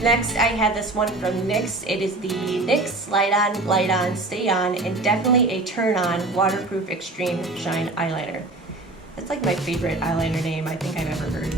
Next, I have this one from NYX. It is the NYX Slide On, Glide On, Stay On, and definitely a Turn On Waterproof Extreme Shine Eyeliner. That's like my favorite eyeliner name I think I've ever heard.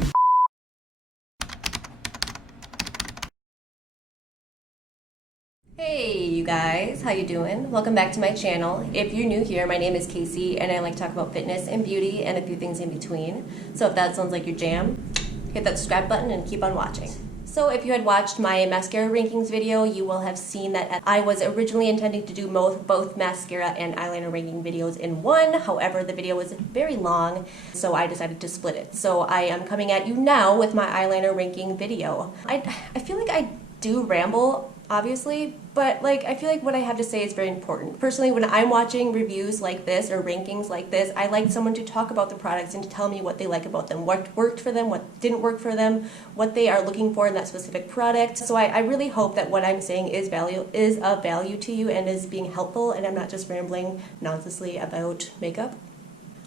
Hey you guys, how you doing? Welcome back to my channel. If you're new here, my name is Casey and I like to talk about fitness and beauty and a few things in between. So if that sounds like your jam, hit that subscribe button and keep on watching. So if you had watched my mascara rankings video, you will have seen that I was originally intending to do both mascara and eyeliner ranking videos in one. However, the video was very long, so I decided to split it. So I am coming at you now with my eyeliner ranking video. I feel like I do ramble, obviously, but I feel like what I have to say is very important. Personally, when I'm watching reviews like this or rankings like this, I like someone to talk about the products and to tell me what they like about them, what worked for them, what didn't work for them, what they are looking for in that specific product. So I really hope that what I'm saying is of value to you and is being helpful, and I'm not just rambling nonsensely about makeup.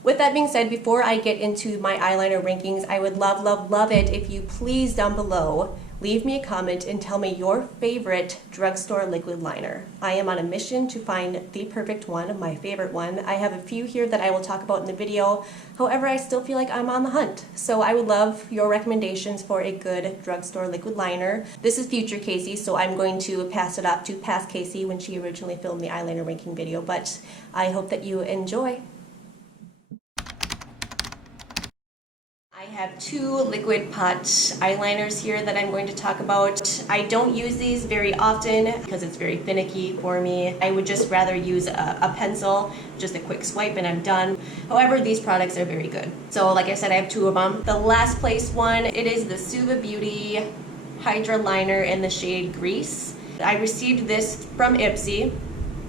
With that being said, before I get into my eyeliner rankings, I would love it if you please down below leave me a comment and tell me your favorite drugstore liquid liner. I am on a mission to find the perfect one, my favorite one. I have a few here that I will talk about in the video. However, I still feel like I'm on the hunt. So I would love your recommendations for a good drugstore liquid liner. This is future Casey, so I'm going to pass it up to past Casey when she originally filmed the eyeliner ranking video, but I hope that you enjoy. I have two liquid pot eyeliners here that I'm going to talk about. I don't use these very often because it's very finicky for me. I would just rather use a pencil, just a quick swipe and I'm done. However, these products are very good. So like I said, I have two of them. The last place one, it is the Suva Beauty Hydra Liner in the shade Grease. I received this from Ipsy.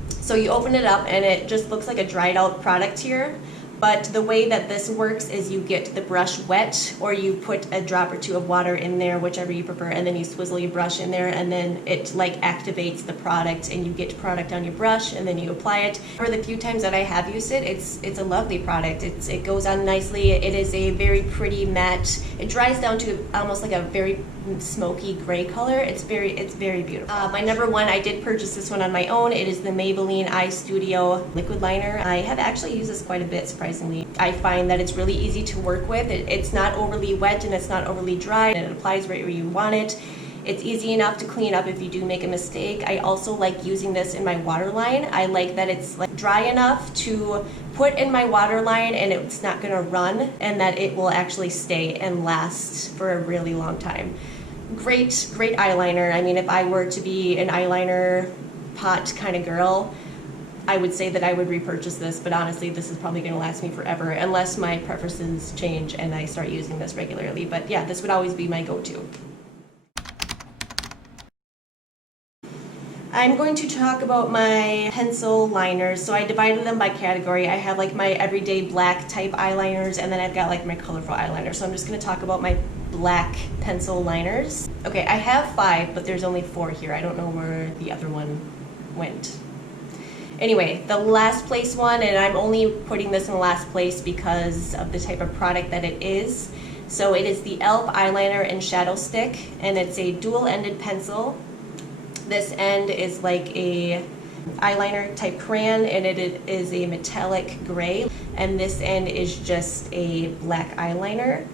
So you open it up and it just looks like a dried out product here. But the way that this works is you get the brush wet, or you put a drop or two of water in there, whichever you prefer, and then you swizzle your brush in there, and then it activates the product and you get product on your brush and then you apply it. For the few times that I have used it, it's a lovely product. It goes on nicely. It is a very pretty matte. It dries down to almost like a very smoky gray color. It's very beautiful. My number one, I did purchase this one on my own. It is the Maybelline Eye Studio liquid liner. I have actually used this quite a bit, surprisingly. I find that it's really easy to work with. It's not overly wet and it's not overly dry, and it applies right where you want it. It's easy enough to clean up if you do make a mistake. I also like using this in my waterline. I like that it's dry enough to put in my waterline and it's not gonna run, and that it will actually stay and last for a really long time. Great eyeliner. I mean, if I were to be an eyeliner pot kind of girl, I would say that I would repurchase this, but honestly, this is probably going to last me forever unless my preferences change and I start using this regularly. But yeah, this would always be my go-to. I'm going to talk about my pencil liners. So I divided them by category. I have my everyday black type eyeliners, and then I've got my colorful eyeliner. So I'm just going to talk about my black pencil liners. Okay, I have 5, but there's only 4 here. I don't know where the other one went. Anyway, the last place one, and I'm only putting this in the last place because of the type of product that it is. So it is the e.l.f. eyeliner and shadow stick, and it's a dual-ended pencil. This end is like a eyeliner type crayon, and it is a metallic gray, and this end is just a black eyeliner.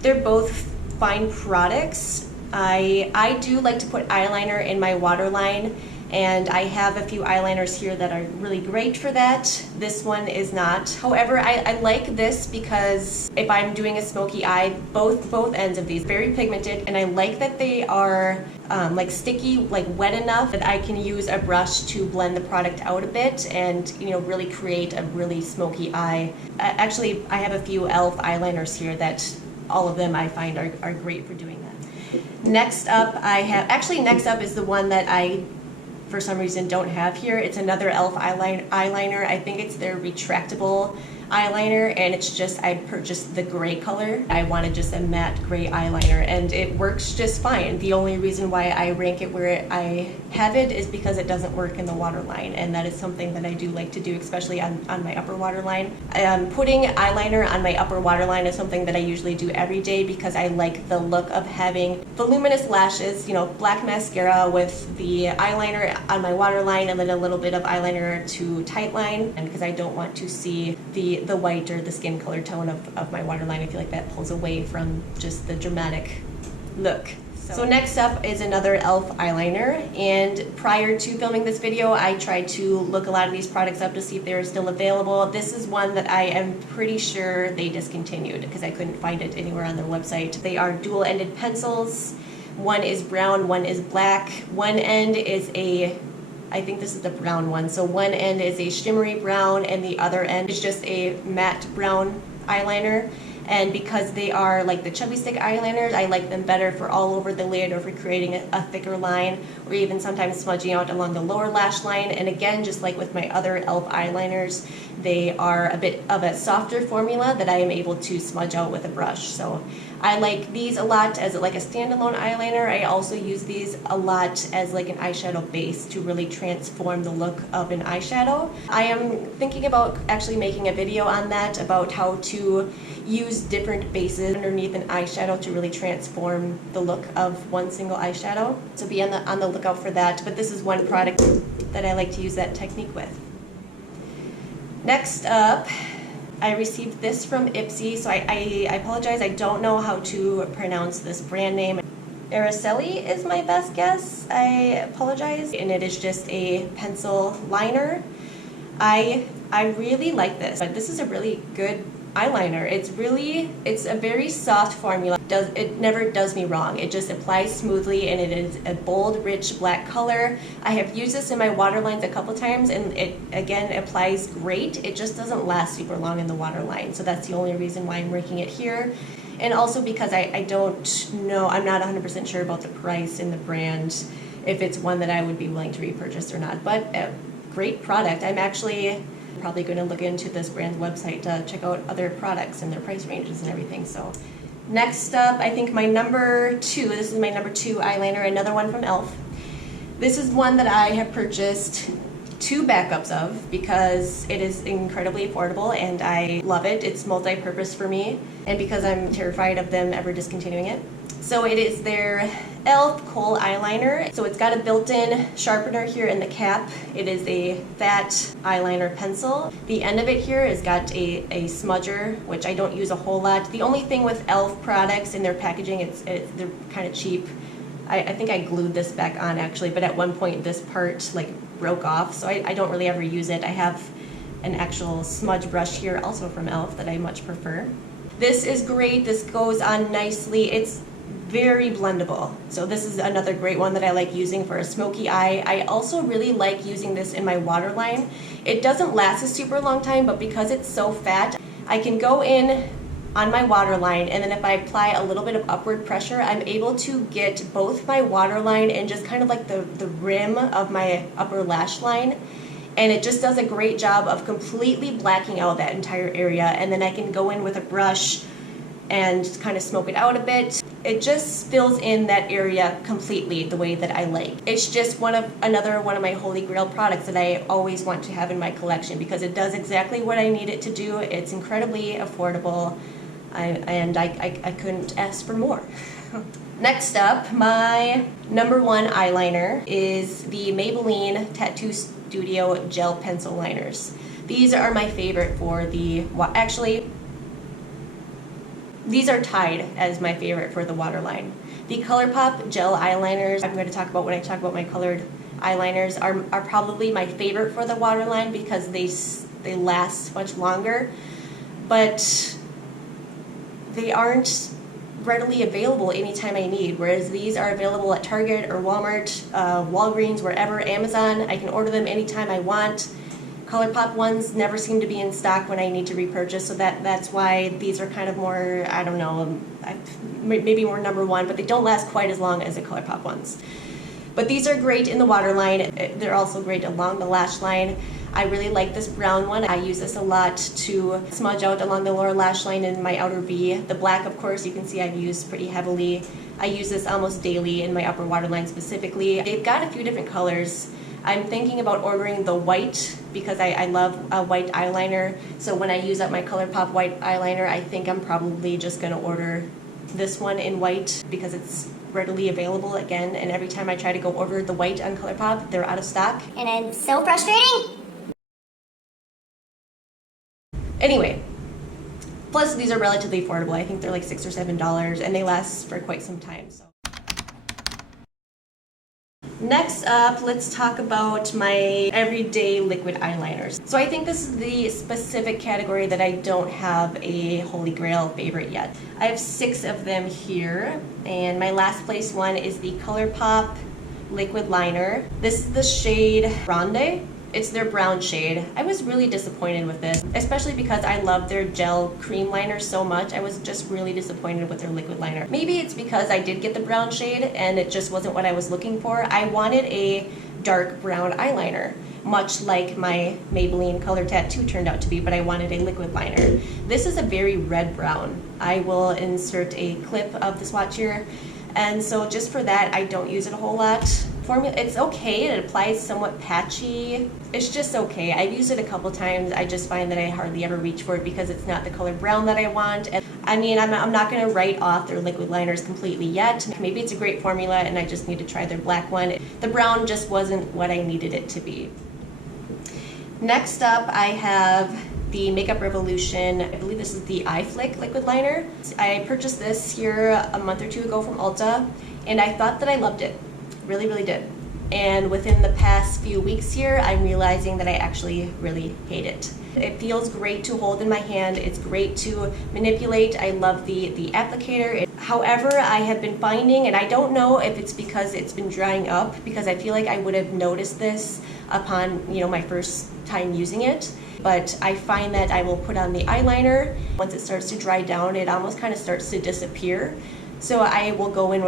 They're both fine products. I do like to put eyeliner in my waterline, and I have a few eyeliners here that are really great for that. This one is not. However, I like this because if I'm doing a smoky eye, both ends of these are very pigmented, and I like that they are sticky, wet enough that I can use a brush to blend the product out a bit and really create a really smoky eye. Actually, I have a few e.l.f. eyeliners here that all of them I find are great for doing that. Next up next up is the one that I for some reason don't have here. It's another e.l.f. eyeliner. I think it's their retractable eyeliner, and it's just, I purchased the gray color. I wanted just a matte gray eyeliner, and it works just fine. The only reason why I rank it where I have it is because it doesn't work in the waterline, and that is something that I do like to do, especially on my upper waterline. Putting eyeliner on my upper waterline is something that I usually do every day because I like the look of having voluminous lashes, you know, black mascara with the eyeliner on my waterline and then a little bit of eyeliner to tightline, and because I don't want to see the white or the skin color tone of my waterline. I feel like that pulls away from just the dramatic look. So next up is another e.l.f. eyeliner, and prior to filming this video I tried to look a lot of these products up to see if they were still available. This is one that I am pretty sure they discontinued because I couldn't find it anywhere on their website. They are dual-ended pencils. One is brown, one is black. One end is I think this is the brown one, so one end is a shimmery brown and the other end is just a matte brown eyeliner. And because they are like the chubby stick eyeliners, I like them better for all over the lid or for creating a thicker line, or even sometimes smudging out along the lower lash line. And again, just like with my other e.l.f. eyeliners, they are a bit of a softer formula that I am able to smudge out with a brush. So I like these a lot as like a standalone eyeliner. I also use these a lot as like an eyeshadow base to really transform the look of an eyeshadow. I am thinking about actually making a video on that, about how to use different bases underneath an eyeshadow to really transform the look of one single eyeshadow. So be on the lookout for that. But this is one product that I like to use that technique with. Next up, I received this from Ipsy, so I apologize, I don't know how to pronounce this brand name. Araceli is my best guess, I apologize. And it is just a pencil liner. I really like this, but this is a really good eyeliner. It's a very soft formula. It never does me wrong. It just applies smoothly, and it is a bold, rich black color. I have used this in my waterlines a couple times, and it again applies great. It just doesn't last super long in the waterline, so that's the only reason why I'm ranking it here. And also because I don't know, I'm not 100% sure about the price and the brand, if it's one that I would be willing to repurchase or not. But a great product. I'm actually probably going to look into this brand's website to check out other products and their price ranges and everything. So next up, I think my number 2, this is my number 2 eyeliner, another one from e.l.f. This is one that I have purchased 2 backups of because it is incredibly affordable and I love it. It's multi-purpose for me, and because I'm terrified of them ever discontinuing it. So it is their e.l.f. Kohl eyeliner. So it's got a built-in sharpener here in the cap. It is a fat eyeliner pencil. The end of it here has got a smudger, which I don't use a whole lot. The only thing with e.l.f. products in their packaging, they're kind of cheap. I think I glued this back on actually, but at one point this part like broke off, so I don't really ever use it. I have an actual smudge brush here also from e.l.f. that I much prefer. This is great. This goes on nicely. It's very blendable. So this is another great one that I like using for a smoky eye. I also really like using this in my waterline. It doesn't last a super long time, but because it's so fat, I can go in on my waterline, and then if I apply a little bit of upward pressure, I'm able to get both my waterline and just kind of like the rim of my upper lash line. And it just does a great job of completely blacking out that entire area. And then I can go in with a brush and kind of smoke it out a bit. It just fills in that area completely the way that I like. It's just another one of my holy grail products that I always want to have in my collection because it does exactly what I need it to do. It's incredibly affordable, and I couldn't ask for more. Next up, my number 1 eyeliner is the Maybelline Tattoo Studio Gel Pencil Liners. These are my favorite for these are tied as my favorite for the waterline. The ColourPop gel eyeliners, I'm going to talk about when I talk about my colored eyeliners, are probably my favorite for the waterline because they last much longer, but they aren't readily available anytime I need, whereas these are available at Target or Walmart, Walgreens, wherever, Amazon. I can order them anytime I want. ColourPop ones never seem to be in stock when I need to repurchase, so that's why these are kind of more, I don't know, maybe more number 1, but they don't last quite as long as the ColourPop ones. But these are great in the waterline. They're also great along the lash line. I really like this brown one. I use this a lot to smudge out along the lower lash line in my outer V. The black, of course, you can see I've used pretty heavily. I use this almost daily in my upper waterline specifically. They've got a few different colors. I'm thinking about ordering the white because I love a white eyeliner. So when I use up my ColourPop white eyeliner, I think I'm probably just going to order this one in white because it's readily available again. And every time I try to go order the white on ColourPop, they're out of stock. And it's so frustrating. Anyway, plus these are relatively affordable. I think they're like $6 or $7 and they last for quite some time. So. Next up, let's talk about my everyday liquid eyeliners. So I think this is the specific category that I don't have a holy grail favorite yet. I have 6 of them here, and my last place one is the ColourPop liquid liner. This is the shade Grande. It's their brown shade. I was really disappointed with this, especially because I love their gel cream liner so much. I was just really disappointed with their liquid liner. Maybe it's because I did get the brown shade and it just wasn't what I was looking for. I wanted a dark brown eyeliner, much like my Maybelline Color Tattoo turned out to be, but I wanted a liquid liner. This is a very red brown. I will insert a clip of the swatch here. And so just for that, I don't use it a whole lot. Formula, it's okay, it applies somewhat patchy. It's just okay. I've used it a couple times. I just find that I hardly ever reach for it because it's not the color brown that I want. And I mean, I'm not gonna write off their liquid liners completely yet. Maybe it's a great formula and I just need to try their black one. The brown just wasn't what I needed it to be. Next up, I have the Makeup Revolution, I believe this is the Eye Flick liquid liner. I purchased this here a month or two ago from Ulta, and I thought that I loved it. Really, really did. And within the past few weeks here, I'm realizing that I actually really hate it. It feels great to hold in my hand. It's great to manipulate. I love the applicator. However, I have been finding, and I don't know if it's because it's been drying up, because I feel like I would have noticed this upon, my first time using it. But I find that I will put on the eyeliner. Once it starts to dry down, it almost kind of starts to disappear. So I will go in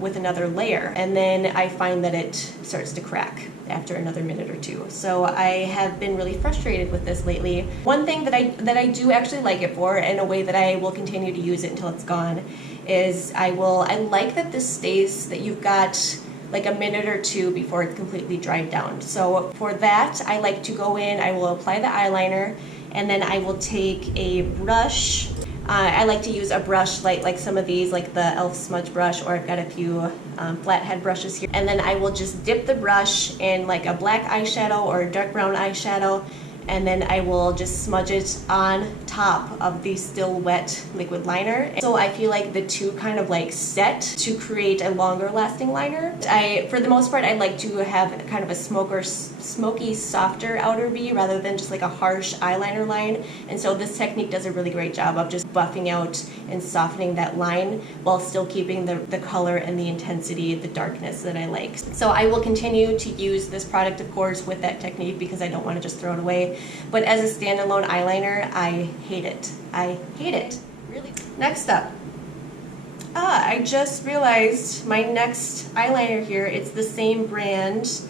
with another layer, and then I find that it starts to crack after another minute or two. So I have been really frustrated with this lately. One thing that I do actually like it for, and a way that I will continue to use it until it's gone, is I like that this stays, that you've got like a minute or two before it's completely dried down. So for that, I like to go in, I will apply the eyeliner, and then I will take a brush. I like to use a brush like some of these, like the e.l.f. smudge brush, or I've got a few flathead brushes here. And then I will just dip the brush in like a black eyeshadow or a dark brown eyeshadow, and then I will just smudge it on top of the still wet liquid liner. So I feel like the two kind of like set to create a longer lasting liner. For the most part, I like to have kind of a smoky, softer outer V rather than just like a harsh eyeliner line. And so this technique does a really great job of just buffing out and softening that line while still keeping the color and the intensity, the darkness that I like. So I will continue to use this product, of course, with that technique because I don't want to just throw it away. But as a standalone eyeliner, I hate it. I hate it, really. Next up, I just realized my next eyeliner here, it's the same brand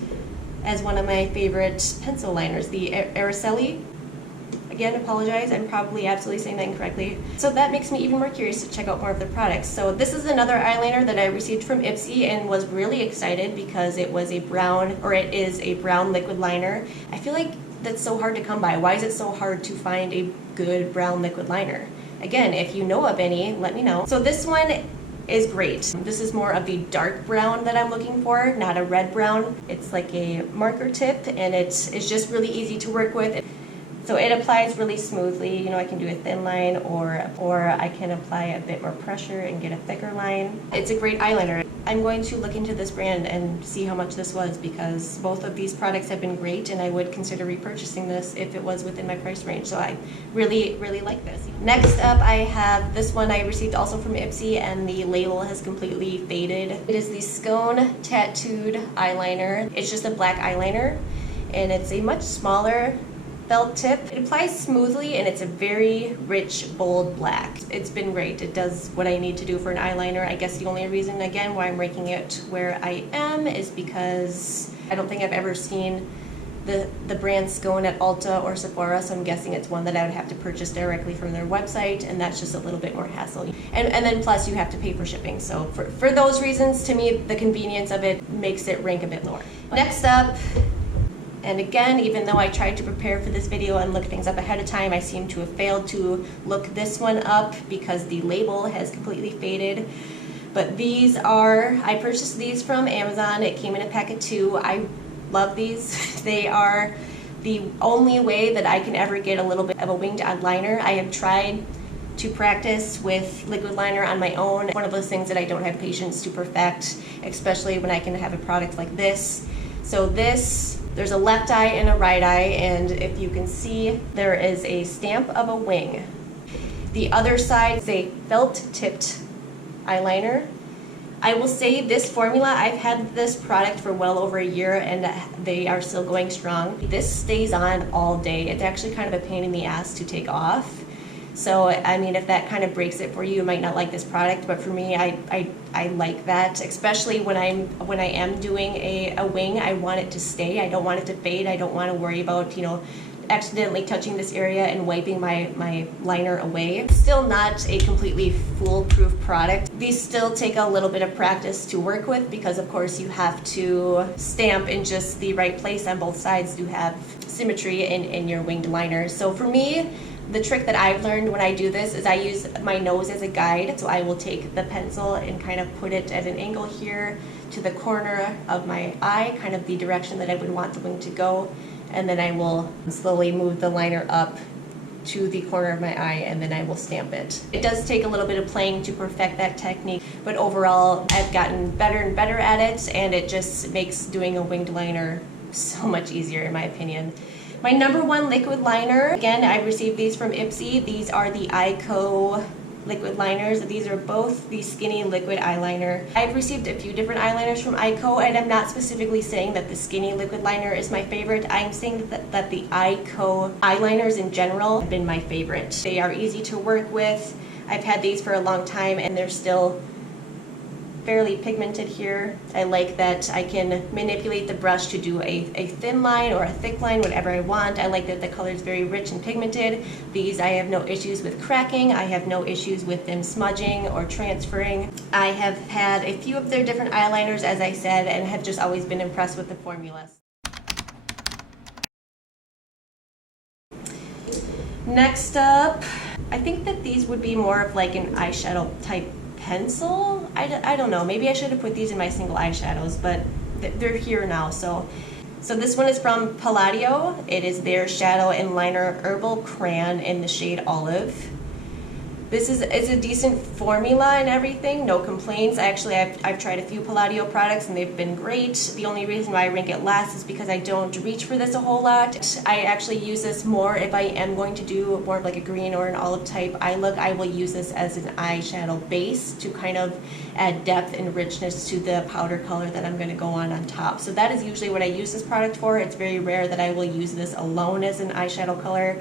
as one of my favorite pencil liners, the Araceli. Again, apologize, I'm probably absolutely saying that incorrectly. So that makes me even more curious to check out more of their products. So this is another eyeliner that I received from Ipsy and was really excited because it was a brown, or it is a brown liquid liner. I feel like that's so hard to come by. Why is it so hard to find a good brown liquid liner? Again, if you know of any, let me know. So this one is great. This is more of the dark brown that I'm looking for, not a red brown. It's like a marker tip, and it's just really easy to work with. So it applies really smoothly. I can do a thin line, or I can apply a bit more pressure and get a thicker line. It's a great eyeliner. I'm going to look into this brand and see how much this was, because both of these products have been great and I would consider repurchasing this if it was within my price range. So I really, really like this. Next up, I have this one I received also from Ipsy, and the label has completely faded. It is the Scone Tattooed Eyeliner. It's just a black eyeliner, and it's a much smaller felt tip. It applies smoothly, and it's a very rich, bold black. It's been great. It does what I need to do for an eyeliner. I guess the only reason, again, why I'm ranking it where I am is because I don't think I've ever seen The brand's going at Ulta or Sephora, so I'm guessing it's one that I would have to purchase directly from their website, and that's just a little bit more hassle. And then plus you have to pay for shipping. So for those reasons, to me, the convenience of it makes it rank a bit lower. Next up, and again, even though I tried to prepare for this video and look things up ahead of time, I seem to have failed to look this one up because the label has completely faded. But these are, I purchased these from Amazon. It came in a pack of 2. I love these. They are the only way that I can ever get a little bit of a winged eyeliner. I have tried to practice with liquid liner on my own. One of those things that I don't have patience to perfect, especially when I can have a product like this. So this, there's a left eye and a right eye, and if you can see, there is a stamp of a wing. The other side is a felt-tipped eyeliner. I will say this formula, I've had this product for well over a year and they are still going strong. This stays on all day. It's actually kind of a pain in the ass to take off. So, I mean, if that kind of breaks it for you, you might not like this product, but for me, I like that, especially when I am doing a wing. I want it to stay. I don't want it to fade. I don't want to worry about, you know, accidentally touching this area and wiping my liner away. Still not a completely foolproof product. These still take a little bit of practice to work with because of course you have to stamp in just the right place on both sides to have symmetry in your winged liner. So for me, the trick that I've learned when I do this is I use my nose as a guide. So I will take the pencil and kind of put it at an angle here to the corner of my eye, kind of the direction that I would want the wing to go. And then I will slowly move the liner up to the corner of my eye and then I will stamp it. It does take a little bit of playing to perfect that technique, but overall I've gotten better and better at it, and it just makes doing a winged liner so much easier in my opinion. My number 1 liquid liner, again, I received these from Ipsy. These are the Ico liquid liners. These are both the skinny liquid eyeliner. I've received a few different eyeliners from Ico, and I'm not specifically saying that the skinny liquid liner is my favorite. I'm saying that the Ico eyeliners in general have been my favorite. They are easy to work with. I've had these for a long time and they're still fairly pigmented here. I like that I can manipulate the brush to do a thin line or a thick line, whatever I want. I like that the color is very rich and pigmented. These I have no issues with cracking. I have no issues with them smudging or transferring. I have had a few of their different eyeliners, as I said, and have just always been impressed with the formulas. Next up, I think that these would be more of like an eyeshadow type pencil. I don't know, maybe I should have put these in my single eyeshadows, but they're here now. So this one is from Palladio. It is their shadow and liner herbal crayon in the shade Olive. This is a decent formula and everything, no complaints. Actually, I've tried a few Palladio products and they've been great. The only reason why I rank it last is because I don't reach for this a whole lot. I actually use this more if I am going to do more of like a green or an olive type eye look. I will use this as an eyeshadow base to kind of add depth and richness to the powder color that I'm going to go on top. So that is usually what I use this product for. It's very rare that I will use this alone as an eyeshadow color.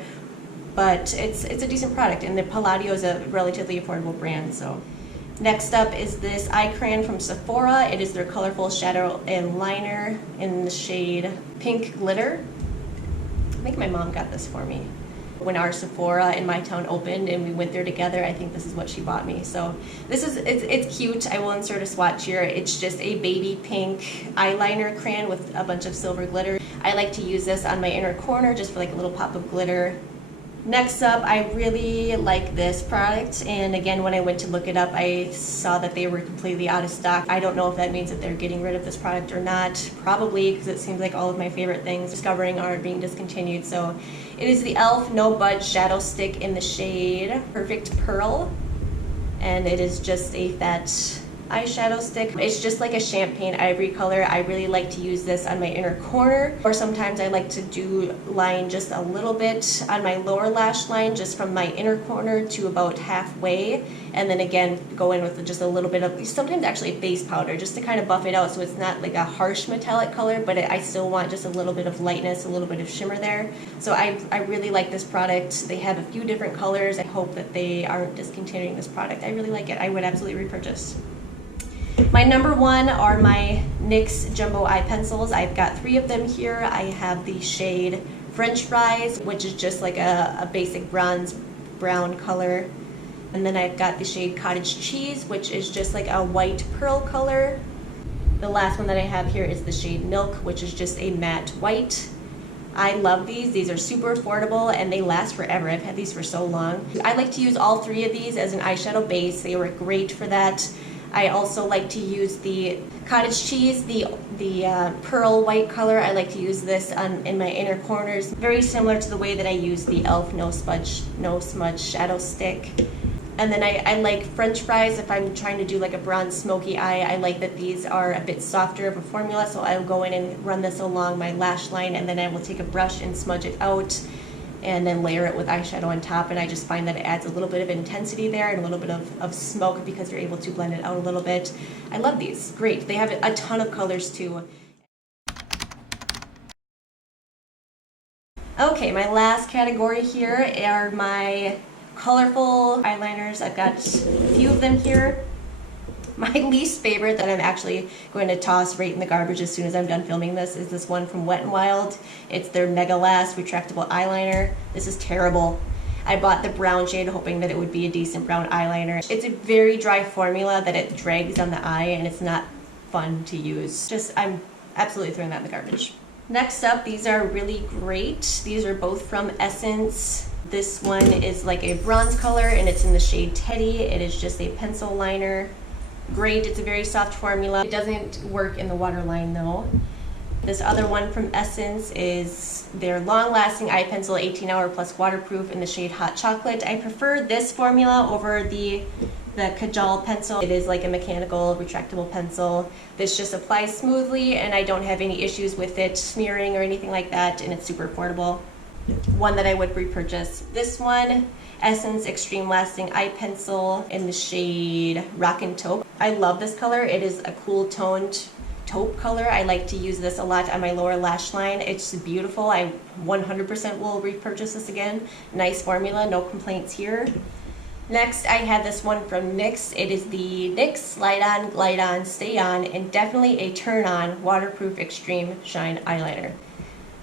But it's a decent product, and the Palladio is a relatively affordable brand. So next up is this eye crayon from Sephora. It is their colorful shadow and liner in the shade Pink Glitter. I think my mom got this for me when our Sephora in my town opened and we went there together. I think this is what she bought me. So this is it's cute. I will insert a swatch here. It's just a baby pink eyeliner crayon with a bunch of silver glitter. I like to use this on my inner corner just for like a little pop of glitter. Next up, I really like this product, and again, when I went to look it up, I saw that they were completely out of stock. I don't know if that means that they're getting rid of this product or not. Probably, because it seems like all of my favorite things discovering are being discontinued. So it is the e.l.f. No Budge Shadow Stick in the shade Perfect Pearl, and it is just a fat eyeshadow stick. It's just like a champagne ivory color. I really like to use this on my inner corner, or sometimes I like to do line just a little bit on my lower lash line, just from my inner corner to about halfway, and then again go in with just a little bit of, sometimes actually face powder, just to kind of buff it out so it's not like a harsh metallic color, but I still want just a little bit of lightness, a little bit of shimmer there. So I really like this product. They have a few different colors. I hope that they aren't discontinuing this product. I really like it. I would absolutely repurchase. My number one are my NYX Jumbo Eye Pencils. I've got 3 of them here. I have the shade French Fries, which is just like a basic bronze brown color. And then I've got the shade Cottage Cheese, which is just like a white pearl color. The last one that I have here is the shade Milk, which is just a matte white. I love these. These are super affordable and they last forever. I've had these for so long. I like to use all 3 of these as an eyeshadow base. They work great for that. I also like to use the Cottage Cheese, the pearl white color. I like to use this in my inner corners. Very similar to the way that I use the e.l.f. No Smudge Shadow Stick. And then I like French Fries if I'm trying to do like a bronze smoky eye. I like that these are a bit softer of a formula, so I'll go in and run this along my lash line, and then I will take a brush and smudge it out and then layer it with eyeshadow on top. And I just find that it adds a little bit of intensity there and a little bit of smoke because you're able to blend it out a little bit. I love these. Great. They have a ton of colors too. Okay, my last category here are my colorful eyeliners. I've got a few of them here. My least favorite that I'm actually going to toss right in the garbage as soon as I'm done filming this is this one from Wet n Wild. It's their Mega Last Retractable Eyeliner. This is terrible. I bought the brown shade hoping that it would be a decent brown eyeliner. It's a very dry formula that it drags on the eye and it's not fun to use. I'm absolutely throwing that in the garbage. Next up, these are really great. These are both from Essence. This one is like a bronze color and it's in the shade Teddy. It is just a pencil liner. Great, it's a very soft formula. It doesn't work in the waterline though. This other one from Essence is their long-lasting eye pencil, 18-hour plus waterproof in the shade Hot Chocolate. I prefer this formula over the Kajal pencil. It is like a mechanical retractable pencil. This just applies smoothly and I don't have any issues with it smearing or anything like that, and it's super affordable. One that I would repurchase. This one, Essence Extreme Lasting Eye Pencil in the shade Rockin' Taupe. I love this color. It is a cool toned taupe color. I like to use this a lot on my lower lash line. It's beautiful. I 100% will repurchase this again. Nice formula, no complaints here. Next, I have this one from NYX. It is the NYX Slide On, Glide On, Stay On, and definitely a Turn On Waterproof Extreme Shine Eyeliner.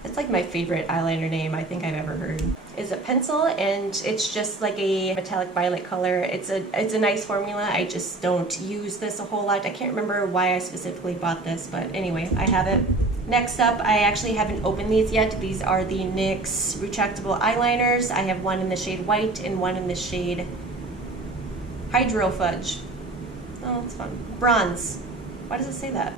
It's like my favorite eyeliner name I think I've ever heard. It's a pencil and it's just like a metallic violet color. It's a nice formula. I just don't use this a whole lot. I can't remember why I specifically bought this, but anyway, I have it. Next up, I actually haven't opened these yet. These are the NYX retractable eyeliners. I have one in the shade White and one in the shade Hydro Fudge. Oh, that's fun. Bronze. Why does it say that?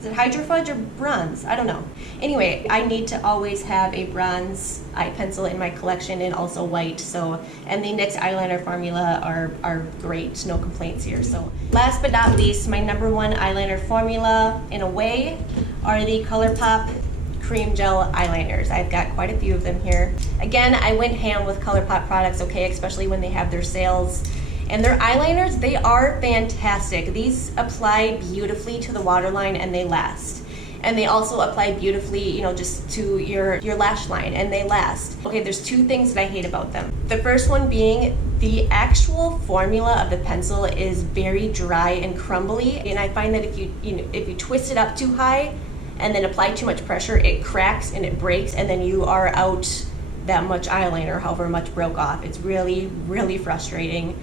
Is it Hydro Fudge or bronze? I don't know. Anyway, I need to always have a bronze eye pencil in my collection and also white. And the NYX eyeliner formula are great. No complaints here. So last but not least, my number one eyeliner formula in a way are the ColourPop cream gel eyeliners. I've got quite a few of them here. Again, I went ham with ColourPop products, okay, especially when they have their sales. And their eyeliners, they are fantastic. These apply beautifully to the waterline and they last. And they also apply beautifully, just to your lash line and they last. Okay, there's 2 things that I hate about them. The first one being the actual formula of the pencil is very dry and crumbly. And I find that if you twist it up too high and then apply too much pressure, it cracks and it breaks and then you are out that much eyeliner, however much broke off. It's really, really frustrating.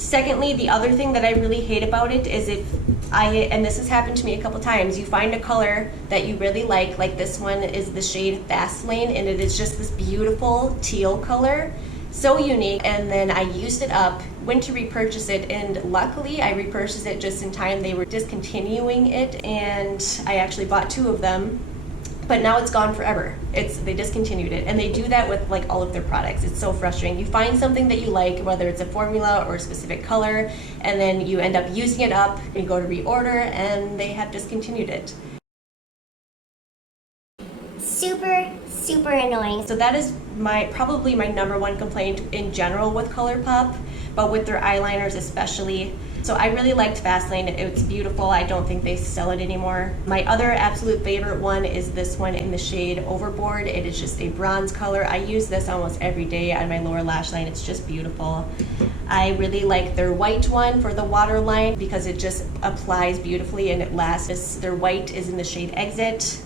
Secondly, the other thing that I really hate about it is and this has happened to me a couple times, you find a color that you really like this one is the shade Fast Lane, and it is just this beautiful teal color, so unique, and then I used it up, went to repurchase it, and luckily I repurchased it just in time. They were discontinuing it, and I actually bought 2 of them. But now it's gone forever. They discontinued it, and they do that with like all of their products. It's so frustrating. You find something that you like, whether it's a formula or a specific color, and then you end up using it up, and you go to reorder, and they have discontinued it. Super, super annoying. So that is probably my number one complaint in general with ColourPop, but with their eyeliners especially. So I really liked Fastlane. It's beautiful. I don't think they sell it anymore. My other absolute favorite one is this one in the shade Overboard. It is just a bronze color. I use this almost every day on my lower lash line. It's just beautiful. I really like their white one for the waterline because it just applies beautifully and it lasts. Their white is in the shade Exit.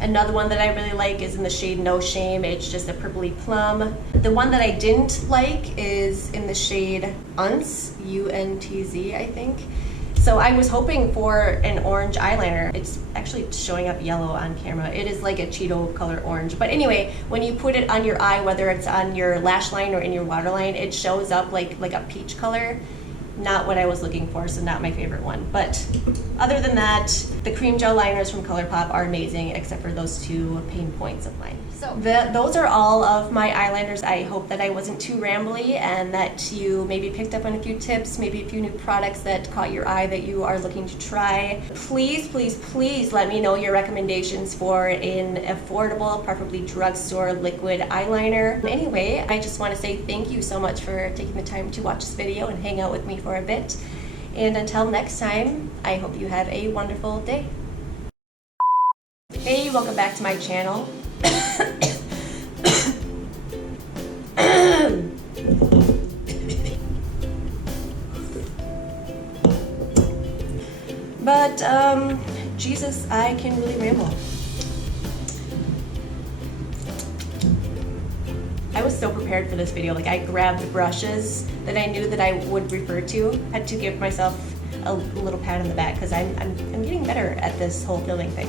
Another one that I really like is in the shade No Shame. It's just a purpley plum. The one that I didn't like is in the shade Untz, U-N-T-Z, I think. So I was hoping for an orange eyeliner. It's actually showing up yellow on camera. It is like a Cheeto color orange. But anyway, when you put it on your eye, whether it's on your lash line or in your waterline, it shows up like a peach color. Not what I was looking for, so not my favorite one. But other than that, the cream gel liners from ColourPop are amazing, except for those two pain points of mine. So those are all of my eyeliners. I hope that I wasn't too rambly and that you maybe picked up on a few tips, maybe a few new products that caught your eye that you are looking to try. Please, please, please let me know your recommendations for an affordable, preferably drugstore liquid eyeliner. Anyway, I just want to say thank you so much for taking the time to watch this video and hang out with me for a bit. And until next time, I hope you have a wonderful day. Hey, welcome back to my channel. But, Jesus, I can really ramble. I was so prepared for this video. Like, I grabbed the brushes that I knew that I would refer to. Had to give myself a little pat on the back because I'm getting better at this whole filming thing.